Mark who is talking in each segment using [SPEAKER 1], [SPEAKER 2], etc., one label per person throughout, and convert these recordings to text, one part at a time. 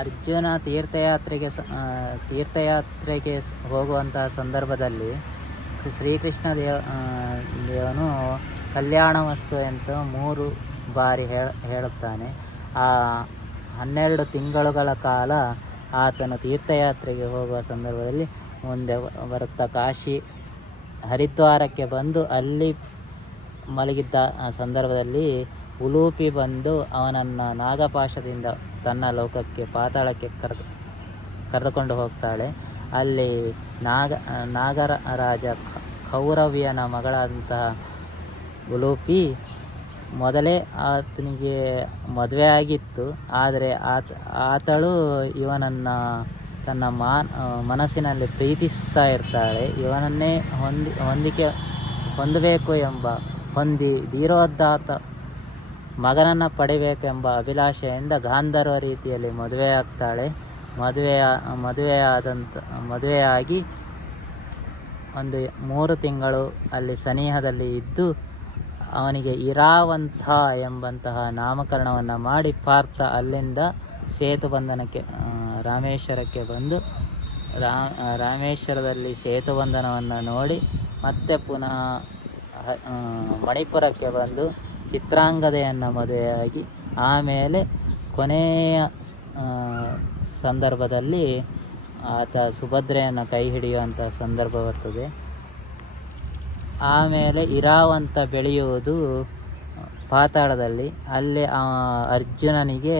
[SPEAKER 1] ಅರ್ಜುನ ತೀರ್ಥಯಾತ್ರೆಗೆ ಸ ತೀರ್ಥಯಾತ್ರೆಗೆ ಹೋಗುವಂತಹ ಸಂದರ್ಭದಲ್ಲಿ ಶ್ರೀಕೃಷ್ಣ ದೇವ ದೇವನು ಕಲ್ಯಾಣ ವಸ್ತು ಅಂತ ಮೂರು ಬಾರಿ ಹೇಳ, ಹೇಳುತ್ತಾನೆ. ಆ ಹನ್ನೆರಡು ತಿಂಗಳುಗಳ ಕಾಲ ಆತನು ತೀರ್ಥಯಾತ್ರೆಗೆ ಹೋಗುವ ಸಂದರ್ಭದಲ್ಲಿ ಮುಂದೆ ಬರುತ್ತಾ. ಕಾಶಿ ಹರಿದ್ವಾರಕ್ಕೆ ಬಂದು ಅಲ್ಲಿ ಮಲಗಿದ್ದ ಸಂದರ್ಭದಲ್ಲಿ ಉಲೂಪಿ ಬಂದು ಅವನನ್ನು ನಾಗಪಾಶದಿಂದ ತನ್ನ ಲೋಕಕ್ಕೆ, ಪಾತಾಳಕ್ಕೆ ಕರೆದು, ಕರೆದುಕೊಂಡು ಹೋಗ್ತಾಳೆ. ಅಲ್ಲಿ ನಾಗ ನಾಗರ ರಾಜ ಕೌರವ್ಯನ ಮಗಳಾದಂತಹ ಉಲೂಪಿ ಮೊದಲೇ ಆತನಿಗೆ ಮದುವೆ ಆಗಿತ್ತು. ಆದರೆ ಆತ, ಆತಳು ಇವನನ್ನು ತನ್ನ ಮಾನ್, ಮನಸ್ಸಿನಲ್ಲಿ ಪ್ರೀತಿಸುತ್ತಾ ಇರ್ತಾಳೆ. ಇವನನ್ನೇ ಹೊಂದಿ, ಹೊಂದಿಕೆ, ಹೊಂದಬೇಕು ಎಂಬ, ಹೊಂದಿ ಧೀರೋದ್ದಾತ ಮಗನನ್ನು ಪಡಿಬೇಕೆಂಬ ಅಭಿಲಾಷೆಯಿಂದ ಗಾಂಧರ್ವ ರೀತಿಯಲ್ಲಿ ಮದುವೆಯಾಗ್ತಾಳೆ ಮದುವೆಯ ಮದುವೆಯಾದಂಥ ಮದುವೆಯಾಗಿ ಒಂದು ಮೂರು ತಿಂಗಳು ಅಲ್ಲಿ ಸನಿಹದಲ್ಲಿ ಇದ್ದು ಅವನಿಗೆ ಇರಾವಂತ ಎಂಬಂತಹ ನಾಮಕರಣವನ್ನು ಮಾಡಿ ಪಾರ್ಥ ಅಲ್ಲಿಂದ ಸೇತು ಬಂಧನಕ್ಕೆ ರಾಮೇಶ್ವರಕ್ಕೆ ಬಂದು ರಾ ರಾಮೇಶ್ವರದಲ್ಲಿ ಸೇತುಬಂಧನವನ್ನು ನೋಡಿ ಮತ್ತೆ ಪುನಃ ಮಣಿಪುರಕ್ಕೆ ಬಂದು ಚಿತ್ರಾಂಗದೆಯನ್ನು ಮದುವೆಯಾಗಿ ಆಮೇಲೆ ಕೊನೆಯ ಸಂದರ್ಭದಲ್ಲಿ ಆತ ಸುಭದ್ರೆಯನ್ನು ಕೈ ಹಿಡಿಯುವಂಥ ಸಂದರ್ಭ ಬರ್ತದೆ. ಆಮೇಲೆ ಇರಾವಂತ ಬೆಳೆಯುವುದು ಪಾತಾಳದಲ್ಲಿ. ಅಲ್ಲಿ ಅರ್ಜುನನಿಗೆ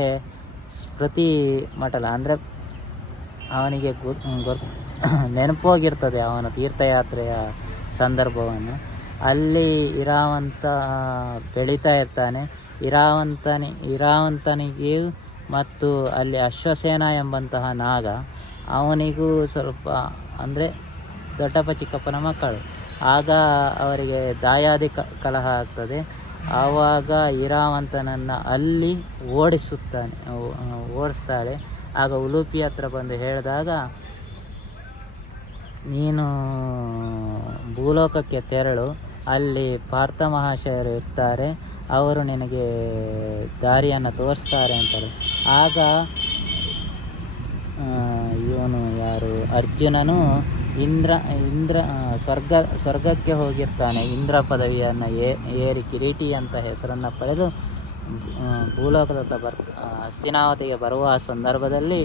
[SPEAKER 1] ಸ್ಮೃತಿ ಮಟಲ ಅಂದರೆ ಅವನಿಗೆ ಗೊ ಗೊರ್ ನೆನಪೋಗಿರ್ತದೆ ಅವನ ತೀರ್ಥಯಾತ್ರೆಯ ಸಂದರ್ಭವನ್ನು. ಅಲ್ಲಿ ಇರಾವಂತ ಬೆಳೀತಾ ಇರ್ತಾನೆ. ಇರಾವಂತನಿ, ಇರಾವಂತನಿಗೆ ಮತ್ತು ಅಲ್ಲಿ ಅಶ್ವಸೇನ ಎಂಬಂತಹ ನಾಗ, ಅವನಿಗೂ ಸ್ವಲ್ಪ, ಅಂದರೆ ದೊಡ್ಡಪ್ಪ, ಚಿಕ್ಕಪ್ಪನ ಮಕ್ಕಳು. ಆಗ ಅವರಿಗೆ ದಾಯಾದಿ ಕಲಹ ಆಗ್ತದೆ. ಆವಾಗ ಇರಾವಂತನನ್ನು ಅಲ್ಲಿ ಓಡಿಸುತ್ತಾನೆ ಓಡಿಸ್ತಾಳೆ. ಆಗ ಉಲೂಪಿ ಹತ್ರ ಬಂದು ಹೇಳಿದಾಗ, ನೀನು ಭೂಲೋಕಕ್ಕೆ ತೆರಳು. ಅಲ್ಲಿ ಪಾರ್ಥ ಮಹಾಶಯರು ಇರ್ತಾರೆ. ಅವರು ನಿನಗೆ ದಾರಿಯನ್ನು ತೋರಿಸ್ತಾರೆ ಅಂತಾರೆ. ಆಗ ಇವನು ಯಾರು? ಅರ್ಜುನನು ಇಂದ್ರ ಇಂದ್ರ ಸ್ವರ್ಗ, ಸ್ವರ್ಗಕ್ಕೆ ಹೋಗಿರ್ತಾನೆ. ಇಂದ್ರ ಪದವಿಯನ್ನು ಏರಿ ಕಿರೀಟಿ ಅಂತ ಹೆಸರನ್ನು ಪಡೆದು ಭೂಲೋಕದತ್ತ ಬರ್ ಹಸ್ತಿನಾವತಿಗೆ ಬರುವ ಸಂದರ್ಭದಲ್ಲಿ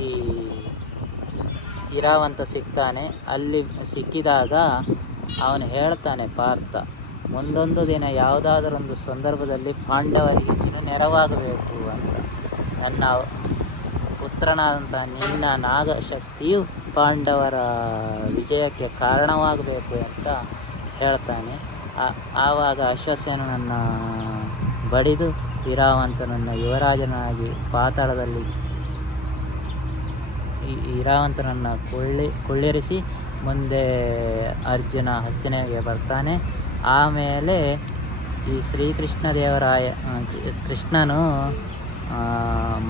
[SPEAKER 1] ಈ, ಇರಾವಂತ ಸಿಗ್ತಾನೆ. ಅಲ್ಲಿ ಸಿಕ್ಕಿದಾಗ ಅವನು ಹೇಳ್ತಾನೆ, ಪಾರ್ಥ, ಮುಂದೊಂದು ದಿನ ಯಾವುದಾದರೊಂದು ಸಂದರ್ಭದಲ್ಲಿ ಪಾಂಡವರಿಗೆ ನೀನು ನೆರವಾಗಬೇಕು ಅಂತ. ನನ್ನ ಪುತ್ರನಾದಂಥ ನಿನ್ನ ನಾಗಶಕ್ತಿಯು ಪಾಂಡವರ ವಿಜಯಕ್ಕೆ ಕಾರಣವಾಗಬೇಕು ಅಂತ ಹೇಳ್ತಾನೆ. ಆವಾಗ ಅಶ್ವಸೇನನನ್ನು ಬಡಿದು ಇರಾವಂತನನ್ನು ಯುವರಾಜನಾಗಿ ಪಾತಾಳದಲ್ಲಿ ಇರಾವಂತನನ್ನು ಕೊಳ್ಳಿ, ಕೊಳ್ಳಿರಿಸಿ ಮುಂದೆ ಅರ್ಜುನ ಹಸ್ತಿನಾಗೆ ಬರ್ತಾನೆ. ಆಮೇಲೆ ಈ ಶ್ರೀಕೃಷ್ಣ ದೇವರಾಯ ಕೃಷ್ಣನು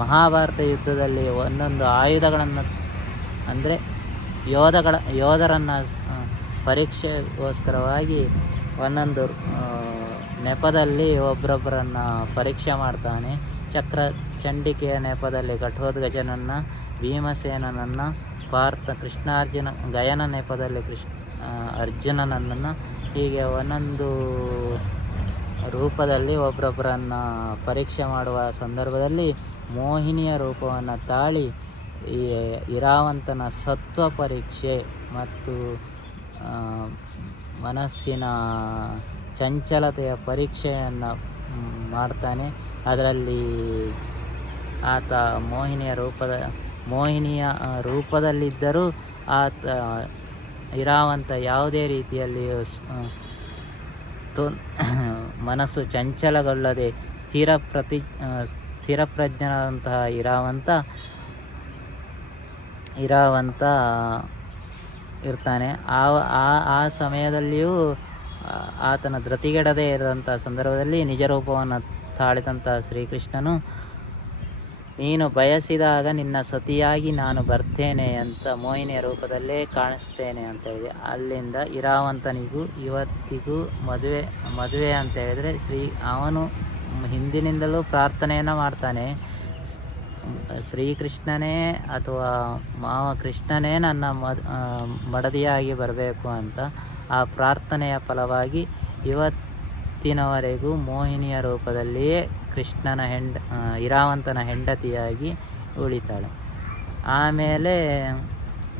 [SPEAKER 1] ಮಹಾಭಾರತ ಯುದ್ಧದಲ್ಲಿ ಒಂದೊಂದು ಆಯುಧಗಳನ್ನು, ಅಂದರೆ ಯೋಧಗಳ, ಯೋಧರನ್ನು ಪರೀಕ್ಷೆಗೋಸ್ಕರವಾಗಿ ಒಂದೊಂದು ನೆಪದಲ್ಲಿ ಒಬ್ಬರೊಬ್ಬರನ್ನು ಪರೀಕ್ಷೆ ಮಾಡ್ತಾನೆ. ಚಕ್ರ, ಚಂಡಿಕೆಯ ನೆಪದಲ್ಲಿ ಘಟೋದ್ಗಜನನ್ನು ಭೀಮಸೇನನನ್ನು ಪಾರ್ಥ ಕೃಷ್ಣಾರ್ಜುನ ಗಯನ ನೆಪದಲ್ಲಿ ಕೃಷ್ಣ ಅರ್ಜುನನನ್ನು ಹೀಗೆ ಒಂದೊಂದು ರೂಪದಲ್ಲಿ ಒಬ್ಬರೊಬ್ಬರನ್ನು ಪರೀಕ್ಷೆ ಮಾಡುವ ಸಂದರ್ಭದಲ್ಲಿ ಮೋಹಿನಿಯ ರೂಪವನ್ನು ತಾಳಿ ಈ ಇರಾವಂತನ ಸತ್ವ ಪರೀಕ್ಷೆ ಮತ್ತು ಮನಸ್ಸಿನ ಚಂಚಲತೆಯ ಪರೀಕ್ಷೆಯನ್ನು ಮಾಡ್ತಾನೆ. ಅದರಲ್ಲಿ ಆತ ಮೋಹಿನಿಯ ರೂಪದ ಮೋಹಿನಿಯ ರೂಪದಲ್ಲಿದ್ದರೂ ಆತ ಇರಾವಂತ ಯಾವುದೇ ರೀತಿಯಲ್ಲಿಯೂ ಮನಸ್ಸು ಚಂಚಲಗೊಳ್ಳದೆ ಸ್ಥಿರ ಪ್ರತಿ ಸ್ಥಿರ ಸ್ಥಿರಪ್ರಜ್ಞನಾದಂತಹ ಇರಾವಂತ ಇರಾವಂತ ಇರ್ತಾನೆ. ಆ, ಆ- ಆ ಸಮಯದಲ್ಲಿಯೂ ಆತನ ಧೃತಿಗೆಡದೇ ಇರದಂಥ ಸಂದರ್ಭದಲ್ಲಿ ನಿಜ ರೂಪವನ್ನು ತಾಳಿದಂಥ ಶ್ರೀಕೃಷ್ಣನು ನೀನು ಬಯಸಿದಾಗ ನಿನ್ನ ಸತಿಯಾಗಿ ನಾನು ಬರ್ತೇನೆ ಅಂತ ಮೋಹಿನಿಯ ರೂಪದಲ್ಲೇ ಕಾಣಿಸ್ತೇನೆ ಅಂತ ಹೇಳಿ ಅಲ್ಲಿಂದ ಇರಾವಂತನಿಗೂ ಇವತ್ತಿಗೂ ಮದುವೆ ಮದುವೆ ಅಂತ ಹೇಳಿದರೆ ಶ್ರೀ, ಅವನು ಹಿಂದಿನಿಂದಲೂ ಪ್ರಾರ್ಥನೆಯನ್ನು ಮಾಡ್ತಾನೆ. ಶ್ರೀಕೃಷ್ಣನೇ ಅಥವಾ ಮಾವ ಕೃಷ್ಣನೇ ನನ್ನ ಮದ್ ಮಡದಿಯಾಗಿ ಬರಬೇಕು ಅಂತ ಆ ಪ್ರಾರ್ಥನೆಯ ಫಲವಾಗಿ ಇವತ್ತಿನವರೆಗೂ ಮೋಹಿನಿಯ ರೂಪದಲ್ಲಿಯೇ ಕೃಷ್ಣನ ಹೆಂಡ ಇರಾವಂತನ ಹೆಂಡತಿಯಾಗಿ ಉಳಿತಾಳೆ. ಆಮೇಲೆ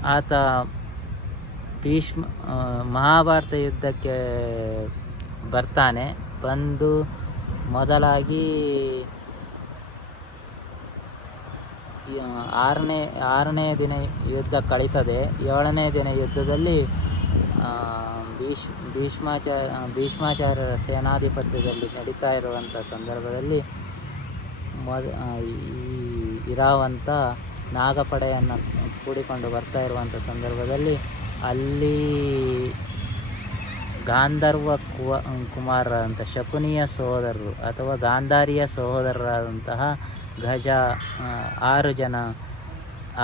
[SPEAKER 1] ಆತ ಭೀಷ್ಮ ಮಹಾಭಾರತ ಯುದ್ಧಕ್ಕೆ ಬರ್ತಾನೆ. ಬಂದು ಮೊದಲಾಗಿ ಆರನೇ ಆರನೇ ದಿನ ಯುದ್ಧ ಕಳೀತದೆ. ಏಳನೇ ದಿನ ಯುದ್ಧದಲ್ಲಿ ಭೀಷ್ ಭೀಷ್ಮಾಚಾರ ಭೀಷ್ಮಾಚಾರ್ಯರ ಸೇನಾಧಿಪತ್ಯದಲ್ಲಿ ನಡೀತಾ ಇರುವಂಥ ಸಂದರ್ಭದಲ್ಲಿ ಮೊದ ಈ ಇರಾವಂತ ನಾಗಪಡೆಯನ್ನು ಕೂಡಿಕೊಂಡು ಬರ್ತಾ ಇರುವಂಥ ಸಂದರ್ಭದಲ್ಲಿ ಅಲ್ಲಿ ಗಾಂಧರ್ವ ಕುವ, ಕುಮಾರ ಅಂತ, ಶಕುನಿಯ ಸಹೋದರರು ಅಥವಾ ಗಾಂಧಾರಿಯ ಸಹೋದರರಾದಂತಹ ಗಜ ಆರು ಜನ,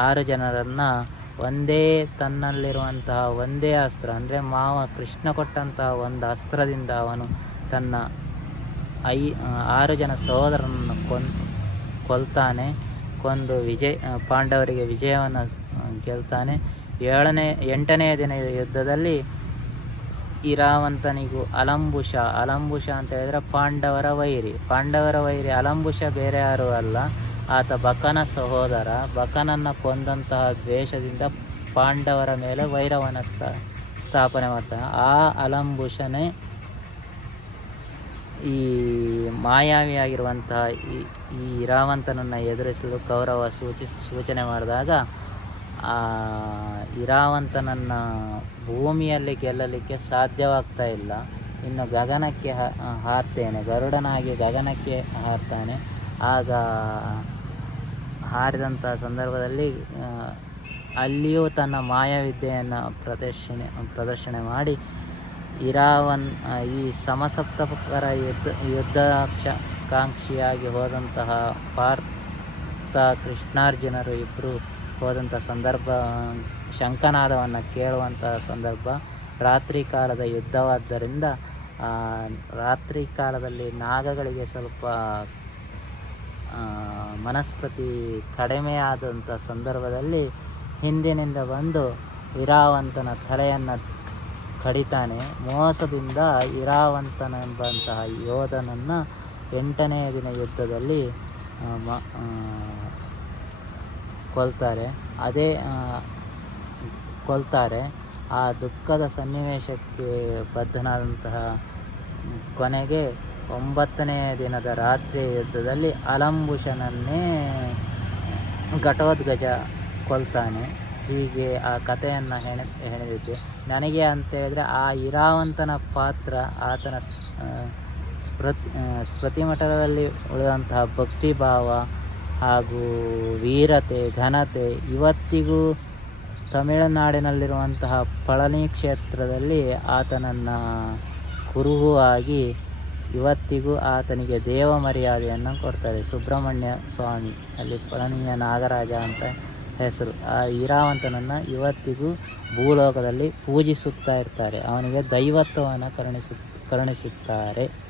[SPEAKER 1] ಆರು ಜನರನ್ನು ಒಂದೇ ತನ್ನಲ್ಲಿರುವಂತಹ ಒಂದೇ ಅಸ್ತ್ರ, ಅಂದರೆ ಮಾವ ಕೃಷ್ಣ ಕೊಟ್ಟಂತಹ ಒಂದು ಅಸ್ತ್ರದಿಂದ ಅವನು ತನ್ನ ಐ ಆರು ಜನ ಸಹೋದರನನ್ನು ಕೊನ್, ಕೊಲ್ತಾನೆ. ಕೊಂದು ವಿಜಯ್ ಪಾಂಡವರಿಗೆ ವಿಜಯವನ್ನು ಗೆಲ್ತಾನೆ. ಏಳನೇ, ಎಂಟನೆಯ ದಿನ ಯುದ್ಧದಲ್ಲಿ ಇರಾವಂತನಿಗೂ ಅಲಂಬುಷ ಅಲಂಬುಷ ಅಂತ ಹೇಳಿದ್ರೆ ಪಾಂಡವರ ವೈರಿ. ಪಾಂಡವರ ವೈರಿ ಅಲಂಬುಷ ಬೇರೆ ಯಾರೂ ಅಲ್ಲ. ಆತ ಬಕನ ಸಹೋದರ. ಬಕನನ್ನು ಕೊಂದಂತಹ ದ್ವೇಷದಿಂದ ಪಾಂಡವರ ಮೇಲೆ ವೈರವನ್ನು ಸ್ಥಾ, ಸ್ಥಾಪನೆ ಮಾಡ್ತಾನೆ. ಆ ಅಲಂಬುಷನೇ ಈ ಮಾಯಾವಿಯಾಗಿರುವಂತಹ ಈ ಈ ಇರಾವಂತನನ್ನು ಎದುರಿಸಲು ಕೌರವ ಸೂಚಿ, ಸೂಚನೆ ಮಾಡಿದಾಗ, ಆ ಇರಾವಂತನನ್ನು ಭೂಮಿಯಲ್ಲಿ ಗೆಲ್ಲಲಿಕ್ಕೆ ಸಾಧ್ಯವಾಗ್ತಾ ಇಲ್ಲ. ಇನ್ನು ಗಗನಕ್ಕೆ ಹಾರ್ತೇನೆ. ಗರುಡನಾಗಿ ಗಗನಕ್ಕೆ ಹಾರ್ತಾನೆ. ಆಗ ಹಾರಿದಂಥ ಸಂದರ್ಭದಲ್ಲಿ ಅಲ್ಲಿಯೂ ತನ್ನ ಮಾಯಾವಿದ್ಯೆಯನ್ನು ಪ್ರದರ್ಶನೆ ಪ್ರದರ್ಶನ ಮಾಡಿ ಇರಾವನ್ ಈ ಸಮಸಪ್ತಪರ ಯುದ್ಧ ಯುದ್ಧಾಕ್ಷ ಕಾಂಕ್ಷಿಯಾಗಿ ಹೋದಂತಹ ಪಾರ್ಥ ಕೃಷ್ಣಾರ್ಜುನರು ಇಬ್ಬರು ಹೋದಂಥ ಸಂದರ್ಭ ಶಂಕನಾದವನ್ನು ಕೇಳುವಂತಹ ಸಂದರ್ಭ ರಾತ್ರಿ ಕಾಲದ ಯುದ್ಧವಾದ್ದರಿಂದ ರಾತ್ರಿ ಕಾಲದಲ್ಲಿ ನಾಗಗಳಿಗೆ ಸ್ವಲ್ಪ ಮನಸ್ಪೃತಿ ಕಡಿಮೆಯಾದಂಥ ಸಂದರ್ಭದಲ್ಲಿ ಹಿಂದಿನಿಂದ ಬಂದು ಇರಾವಂತನ ತಲೆಯನ್ನು ಕಡಿತಾನೆ. ಮೋಸದಿಂದ ಇರಾವಂತನೆಂಬಂತಹ ಯೋಧನನ್ನು ಎಂಟನೆಯ ದಿನ ಯುದ್ಧದಲ್ಲಿ ಮ ಕೊಲ್ತಾರೆ. ಅದೇ ಕೊಲ್ತಾರೆ. ಆ ದುಃಖದ ಸನ್ನಿವೇಶಕ್ಕೆ ಬದ್ಧನಾದಂತಹ ಕೊನೆಗೆ ಒಂಬತ್ತನೆಯ ದಿನದ ರಾತ್ರಿ ಯುದ್ಧದಲ್ಲಿ ಅಲಂಬುಷನನ್ನೇ ಘಟೋದ್ಗಜ ಕೊಲ್ತಾನೆ. ಹೀಗೆ ಆ ಕಥೆಯನ್ನು ಹೆಣೆ, ಹೆಣೆದಿದ್ದೆ. ನನಗೆ ಅಂತ ಹೇಳಿದ್ರೆ ಆ ಇರಾವಂತನ ಪಾತ್ರ, ಆತನ ಸ್ಮೃತಿ ಸ್ಮೃತಿ ಮಠದಲ್ಲಿ ಉಳಿದಂತಹ ಭಕ್ತಿಭಾವ ಹಾಗೂ ವೀರತೆ, ಘನತೆ ಇವತ್ತಿಗೂ ತಮಿಳುನಾಡಿನಲ್ಲಿರುವಂತಹ ಪಳನಿ ಕ್ಷೇತ್ರದಲ್ಲಿ ಆತನನ್ನು ಕುರುಹುವಾಗಿ ಇವತ್ತಿಗೂ ಆತನಿಗೆ ದೇವ ಮರ್ಯಾದೆಯನ್ನು ಕೊಡ್ತಾರೆ. ಸುಬ್ರಹ್ಮಣ್ಯ ಸ್ವಾಮಿ, ಅಲ್ಲಿ ಪಳನಿಯ ನಾಗರಾಜ ಅಂತ ಹೆಸರು. ಆ ಇರಾವಂತನನ್ನು ಇವತ್ತಿಗೂ ಭೂಲೋಕದಲ್ಲಿ ಪೂಜಿಸುತ್ತಾ ಇರ್ತಾರೆ. ಅವನಿಗೆ ದೈವತ್ವವನ್ನು ಕರುಣಿಸು, ಕರುಣಿಸುತ್ತಾರೆ.